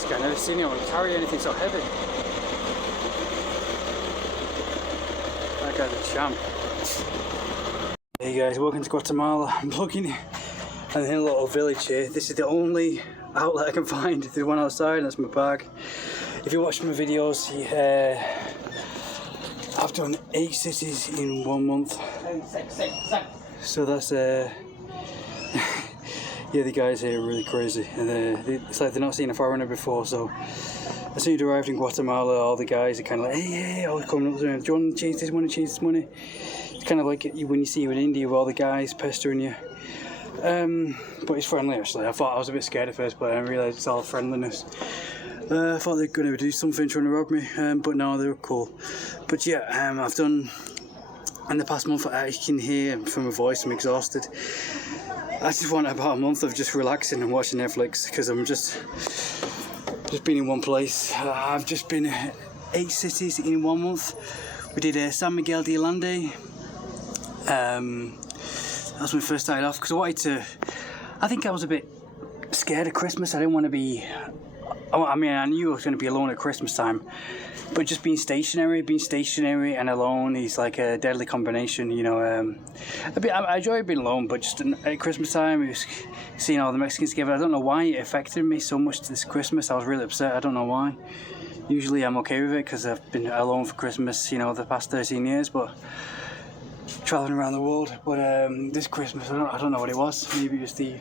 this guy. I've never seen anyone carry anything so heavy. That guy's a champ. Hey guys, welcome to Guatemala. I'm looking in a little village here. This is the only outlet I can find. There's one outside and that's my bag. If you watch my videos, I've done 8 cities in 1 month. So that's yeah, the guys here are really crazy, and it's like they're not seen a foreigner before. So as soon as you arrived in Guatemala, all the guys are kind of like, hey, I was coming up to them, do you want to change this money, change this money? It's kind of like when you see you in India with all the guys pestering you. But it's friendly actually. I thought I was a bit scared at first, but I realised it's all friendliness. I thought they were going to do something trying to rob me, but no, they were cool. But yeah, I've done, in the past month, I can hear from my voice, I'm exhausted. I just want about a month of just relaxing and watching Netflix, because I'm just been in one place. I've just been 8 cities in 1 month. We did San Miguel de Allende. That's when we first started off, because I think I was a bit scared of Christmas. I didn't want to be, I mean, I knew I was going to be alone at Christmas time, but just being stationary and alone is like a deadly combination, you know. I enjoy being alone, but just at Christmas time, it was seeing all the Mexicans together. I don't know why it affected me so much this Christmas. I was really upset. I don't know why. Usually I'm okay with it because I've been alone for Christmas, you know, the past 13 years, but traveling around the world. But this Christmas, I don't know what it was. Maybe it was the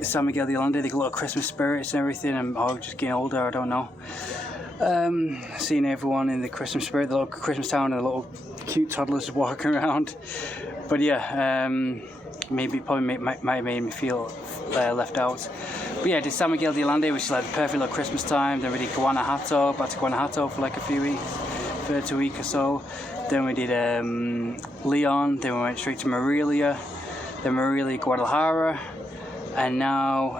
San Miguel de Allende. They got a lot of Christmas spirits and everything, and I'm just getting older. I don't know. Seeing everyone in the Christmas spirit, the little Christmas town, and the little cute toddlers walking around. But yeah, maybe probably might have made me feel left out. But yeah, I did San Miguel de Allende, which is like the perfect little Christmas time. Then we did Guanajuato, back to Guanajuato for like a few weeks, for a week or so. Then we did Leon. Then we went straight to Morelia. Then Morelia, Guadalajara. And now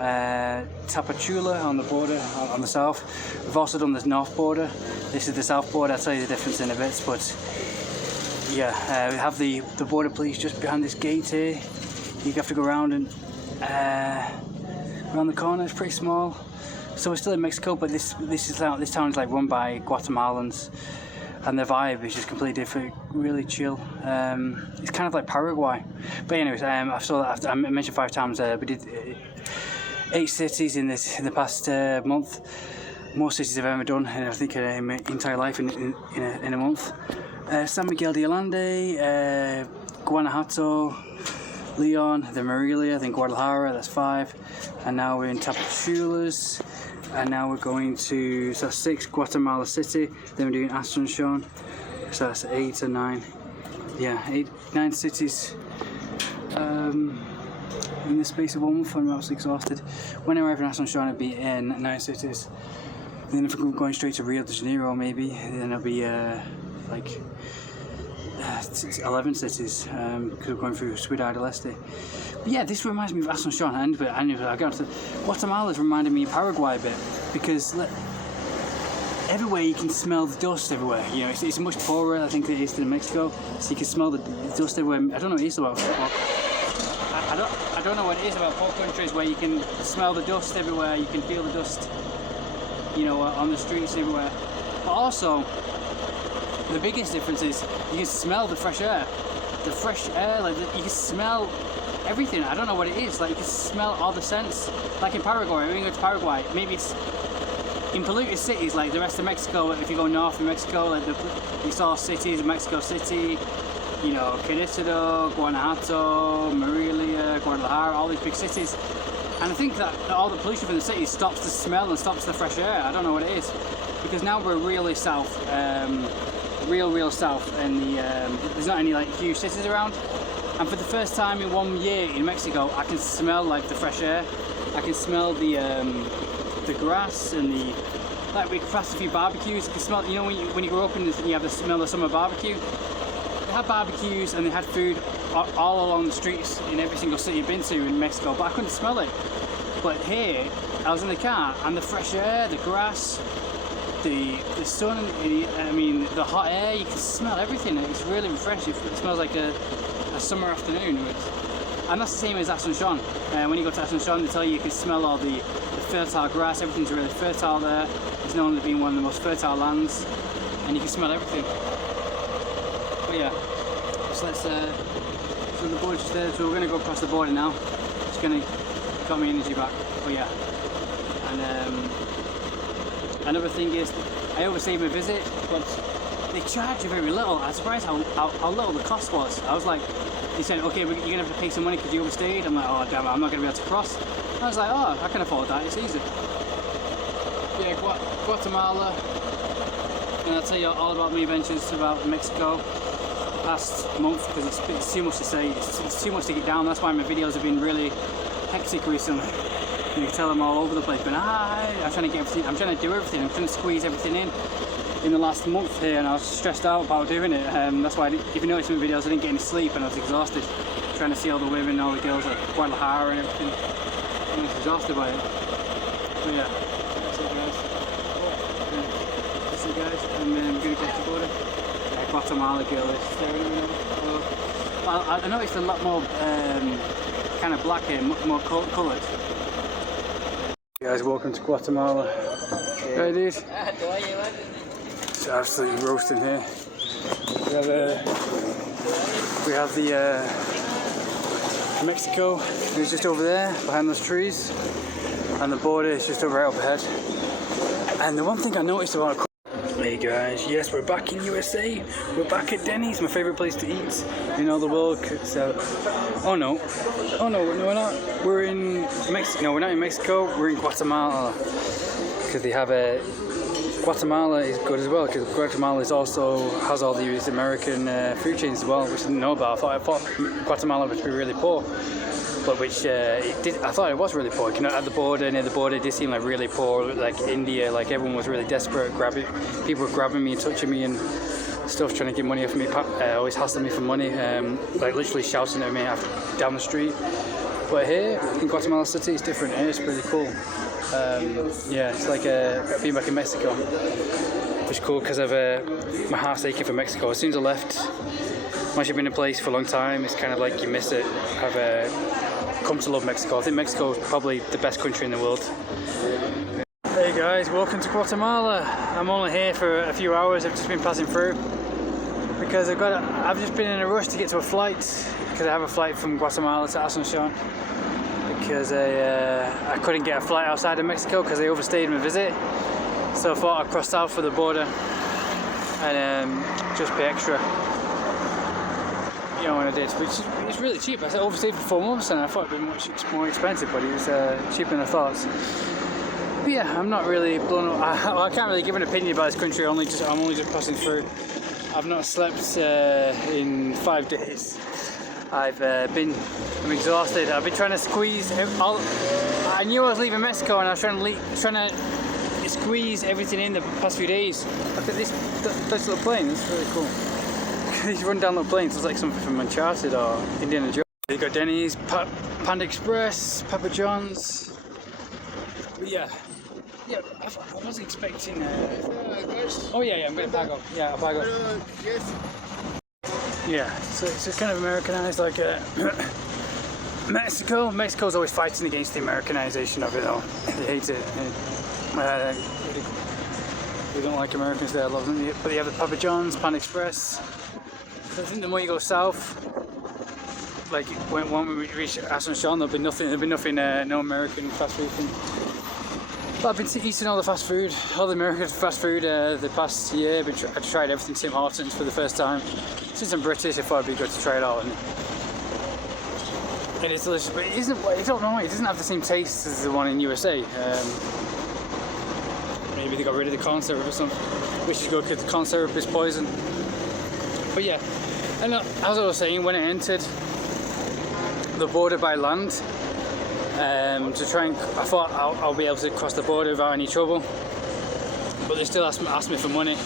Tapachula on the border, on the south. We've also done this north border. This is the south border. I'll tell you the difference in a bit. But yeah, we have the border police just behind this gate here. You have to go around and around the corner. It's pretty small. So we're still in Mexico, but this town is like run by Guatemalans. And the vibe is just completely different, really chill. It's kind of like Paraguay. But anyways, I mentioned 5 times, we did 8 cities in the past month. More cities I've ever done, I think, in my entire life in a month. San Miguel de Allende, Guanajuato, Leon, then Morelia, then Guadalajara, that's 5. And now we're in Tapachula's. And now we're going to, so that's 6, Guatemala City. Then we're doing Asuncion, so that's 8 and 9. Yeah, 9 cities in the space of 1 month. I'm absolutely exhausted. When I arrive in Asuncion, it'll be in 9 cities. And then if we're going straight to Rio de Janeiro, maybe, then it'll be like 11 cities, because we're going through Ciudad del Este. But yeah, this reminds me of Asuncion, and I got to Guatemala's reminded me of Paraguay a bit, because everywhere you can smell the dust everywhere. You know, it's much poorer, I think, than it is in Mexico, so you can smell the dust everywhere. I don't know what it is about. I don't know what it is about poor countries where you can smell the dust everywhere. You can feel the dust, you know, on the streets everywhere. But also, the biggest difference is you can smell the fresh air. The fresh air, like you can smell everything. I don't know what it is. Like you can smell all the scents. Like in Paraguay, when you go to Paraguay, maybe it's in polluted cities like the rest of Mexico. If you go north in Mexico, like it's all cities, Mexico City, you know, Querétaro, Guanajuato, Morelia, Guadalajara, all these big cities. And I think that all the pollution from the cities stops the smell and stops the fresh air. I don't know what it is, because now we're really south. Real south, and there's not any like huge cities around, and for the first time in 1 year in Mexico, I can smell like the fresh air. I can smell the grass and like we passed a few barbecues. I can smell, you know, when you grow up and you have the smell of summer barbecue. They had barbecues and they had food all along the streets in every single city I've been to in Mexico, but I couldn't smell it. But here, I was in the car, and the fresh air, the grass, the sun, I mean the hot air, you can smell everything. It's really refreshing. It smells like a summer afternoon. And that's the same as Asuncion. When you go to Asuncion, they tell you can smell all the fertile grass, everything's really fertile there. It's known as being one of the most fertile lands, and you can smell everything. But yeah, so let's, so the border's just there, so we're going to go across the border now. It's going to got my energy back. But yeah, and another thing is, I overstayed my visit, but they charge you very little. I was surprised how little the cost was. I was like, they said, okay, you're going to have to pay some money because you overstayed. I'm like, oh damn it, I'm not going to be able to cross. I was like, oh, I can afford that, it's easy. Yeah, Guatemala, and I'll tell you all about my adventures about Mexico the past month, because it's too much to say, it's too much to get down. That's why my videos have been really hectic recently. You can tell them all over the place, but I'm trying to get everything, I'm trying to do everything, I'm trying to squeeze everything in the last month here, and I was stressed out about doing it. That's why, if you notice in my videos, I didn't get any sleep and I was exhausted. Trying to see all the women, all the girls at Guadalajara and everything. I was exhausted by it. But yeah, that's it guys. That's it guys, and then we're going to get to the border. Yeah, Guatemala girl is staring at me now. I noticed a lot more kind of black here, more coloured. Guys, welcome to Guatemala. Hey dude. It's absolutely roasting here. We have the Mexico is just over there behind those trees, and the border is just over right up ahead. And the one thing I noticed about, hey guys, yes, we're back in USA. We're back at Denny's, my favourite place to eat in all the world. So, oh no, we're not. We're in Mexico. No, we're not in Mexico. We're in Guatemala, because they have a. Guatemala is good as well, because Guatemala is also has all these American food chains as well, which I didn't know about. I thought Guatemala would be really poor, but which it did. I thought it was really poor. You know, at the border, near the border, it did seem like really poor, like India. Like everyone was really desperate, people were grabbing me and touching me and stuff, trying to get money off me, always hassling me for money, like literally shouting at me down the street. But here in Guatemala City, it's different. It's pretty cool. Yeah, it's like being back in Mexico, which is cool because my heart's aching for Mexico. As soon as I left, once you've been in a place for a long time, it's kind of like you miss it. I've come to love Mexico. I think Mexico is probably the best country in the world. Hey guys, welcome to Guatemala. I'm only here for a few hours. I've just been passing through because I've just been in a rush to get to a flight, because I have a flight from Guatemala to Asuncion. Because I couldn't get a flight outside of Mexico because I overstayed my visit, so I thought I'd cross south for the border and just pay extra, you know, when I did, which is really cheap. I overstayed for 4 months and I thought it'd be much more expensive, but it was cheaper than I thought. But yeah, I'm not really blown up. I can't really give an opinion about this country. I'm only just passing through. I've not slept in 5 days. I'm exhausted. I've been trying to squeeze. I knew I was leaving Mexico, and I was trying to squeeze everything in the past few days. Look at this little plane. It's really cool. These run down little planes. It's like something from Uncharted or Indiana Jones. They got Denny's, Panda Express, Papa John's. But yeah, I wasn't expecting. Oh yeah, I'm gonna pack up. Yeah, I'll pack up. Yes. Yeah, so it's kind of Americanized, like Mexico. Mexico's always fighting against the Americanization of it all. They hate it. We don't like Americans there, love them. But they have the Papa John's, Panda Express. So I think the more you go south, like when we reach Asuncion, there'll be nothing, no American fast food thing. But I've been eating all the fast food, all the American fast food the past year. I've tried everything Tim Hortons for the first time. Since I'm British, I thought it'd be good to try it out. And it's delicious, but it isn't. I don't know. It doesn't have the same taste as the one in USA. Maybe they got rid of the corn syrup or something, which is good because the corn syrup is poison. But yeah, and as I was saying, when I entered the border by land, to try and, I thought I'll be able to cross the border without any trouble, but they still asked me for money,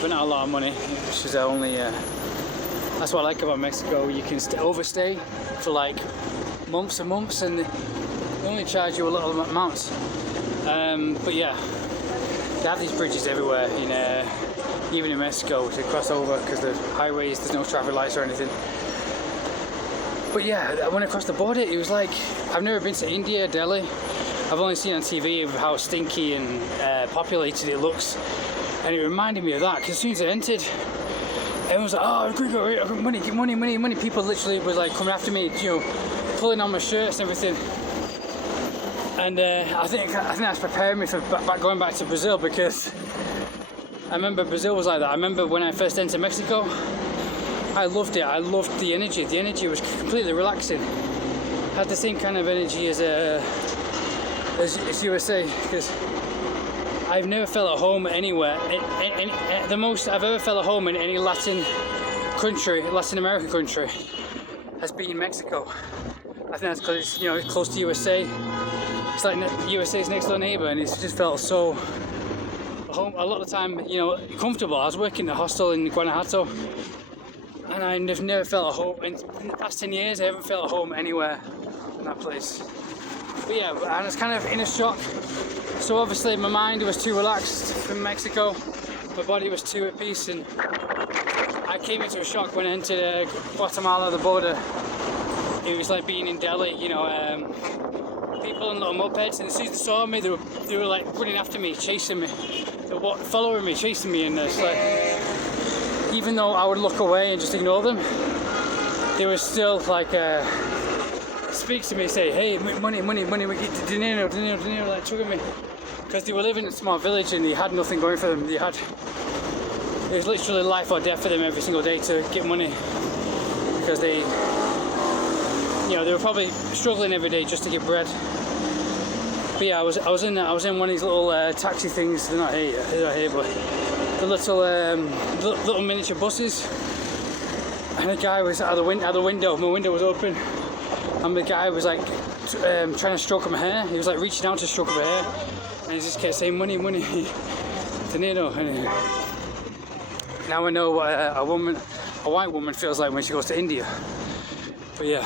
but not a lot of money, which is only, that's what I like about Mexico. You can overstay for like months and months and they only charge you a little amounts. But yeah, they have these bridges everywhere, even in Mexico, to cross over because the highways, there's no traffic lights or anything. But yeah, when I crossed the border, it was like, I've never been to India, Delhi, I've only seen on TV of how stinky and populated it looks, and it reminded me of that, because as soon as I entered, everyone was like, oh, money. People literally were like coming after me, you know, pulling on my shirts and everything. And I think that's preparing me for going back to Brazil, because I remember Brazil was like that. I remember when I first entered Mexico, I loved it. I loved the energy. The energy was completely relaxing. Had the same kind of energy as USA, because I've never felt at home anywhere. The most I've ever felt at home in any Latin American country, has been in Mexico. I think that's because it's, you know, it's close to USA. It's like USA's next door neighbour, and it's just felt so home. A lot of the time, you know, comfortable. I was working in a hostel in Guanajuato, and I've never felt at home. In the past 10 years, I haven't felt at home anywhere in that place. But yeah, and I was kind of in a shock. So obviously my mind was too relaxed from Mexico, my body was too at peace, and I came into a shock when I entered Guatemala, the border. It was like being in Delhi, you know, people on little mopeds, and as soon as they saw me, they were like running after me, chasing me, following me, chasing me, and it's like, even though I would look away and just ignore them, they were still like, speak to me, say, hey, money, we get dinero, like tugging me, because they were living in a small village and they had nothing going for them. It was literally life or death for them every single day to get money, because they, you know, they were probably struggling every day just to get bread. But yeah, I was in one of these little taxi things. They're not here, but the little miniature buses. And the guy was out the window. My window was open, and the guy was like trying to stroke my hair. He was like reaching out to stroke my hair, and he just kept saying money, dinero. And now I know what a white woman feels like when she goes to India. But yeah,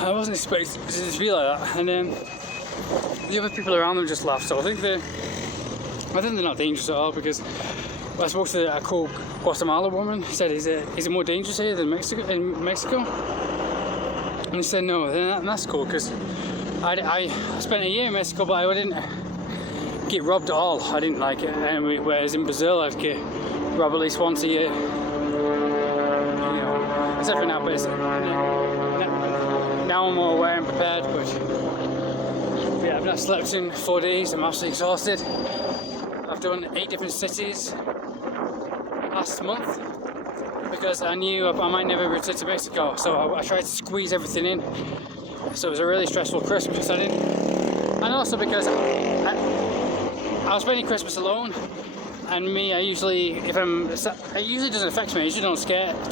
I wasn't expecting it to be like that, and the other people around them just laughed. So I think they're not dangerous at all, because I spoke to a cool Guatemala woman. He said, "Is it more dangerous here than Mexico?" And he said, "No." And that's cool, because I spent a year in Mexico, but I didn't get robbed at all. I didn't like it. And whereas in Brazil, I'd get robbed at least once a year. You know, except for now, but now I'm more aware and prepared. But yeah, I've not slept in 4 days. I'm absolutely exhausted. I've done 8 different cities last month, because I knew I might never return to Mexico, so I tried to squeeze everything in. So it was a really stressful Christmas. And also because I was spending Christmas alone, and it usually doesn't affect me. I usually don't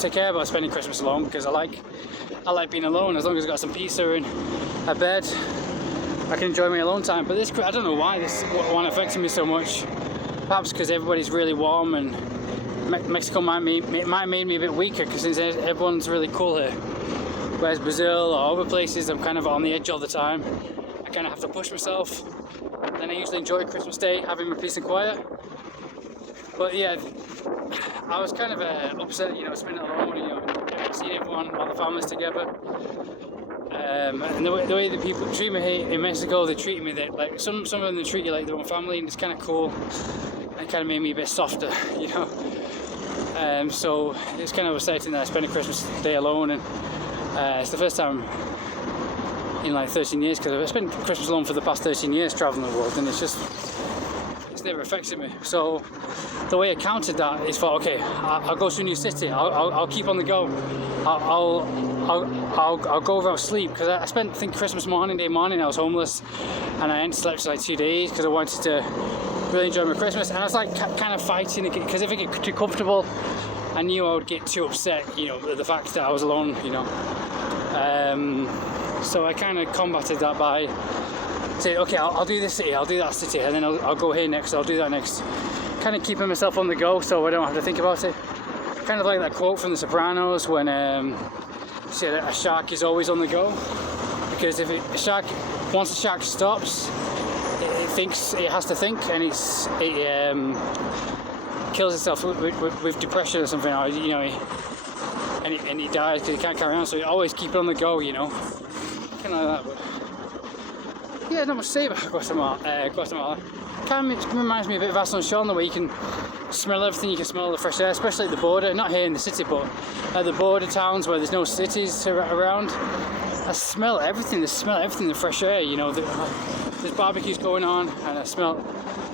take care about spending Christmas alone, because I like being alone. As long as I've got some pizza and a bed, I can enjoy my alone time. But I don't know why this one affected me so much. Perhaps because everybody's really warm, and Mexico might make me a bit weaker, because since everyone's really cool here. Whereas Brazil or other places, I'm kind of on the edge all the time. I kind of have to push myself. Then I usually enjoy Christmas Day, having my peace and quiet. But yeah, I was kind of upset, you know, spending it alone, you know, seeing everyone, all the families together. And the way the people treat me here in Mexico, they treat me like some of them, they treat you like their own family, and it's kind of cool. It kind of made me a bit softer, you know. So it's kind of exciting that I spent a Christmas Day alone, and it's the first time in like 13 years, because I've spent Christmas alone for the past 13 years traveling the world, and it's never affected me. So the way I countered that is okay, I'll go to a new city. I'll keep on the go. I'll go without sleep, because I spent, I think, Christmas day morning I was homeless, and I hadn't slept for like 2 days because I wanted to really enjoy my Christmas. And I was like kind of fighting, because if I get too comfortable, I knew I would get too upset, you know, the fact that I was alone, you know. So I kind of combated that by saying, okay, I'll do this city, I'll do that city, and then I'll go here next, I'll do that next. Kind of keeping myself on the go so I don't have to think about it. Kind of like that quote from The Sopranos when said a shark is always on the go, because once a shark stops, it thinks it has to think, and it kills itself with depression or something, or, you know, and he dies because he can't carry on. So you always keep it on the go, you know, kind of like that. But yeah, not much to say about Guatemala. Kind of reminds me a bit of Asunción, the way you can smell everything, you can smell the fresh air, especially at the border, not here in the city, but at the border towns where there's no cities around. I smell everything, the fresh air, you know, there's barbecues going on, and I smell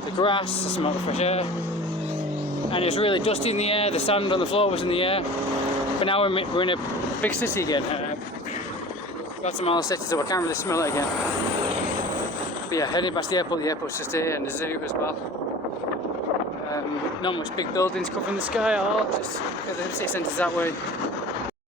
the grass, I smell the fresh air, and it's really dusty in the air, the sand on the floor was in the air, but now we're in a big city again, Guatemala City, so I can't really smell it again. But yeah, heading past the airport's just here, and the zoo as well. Not much big buildings covering the sky at all, just the city centre's that way.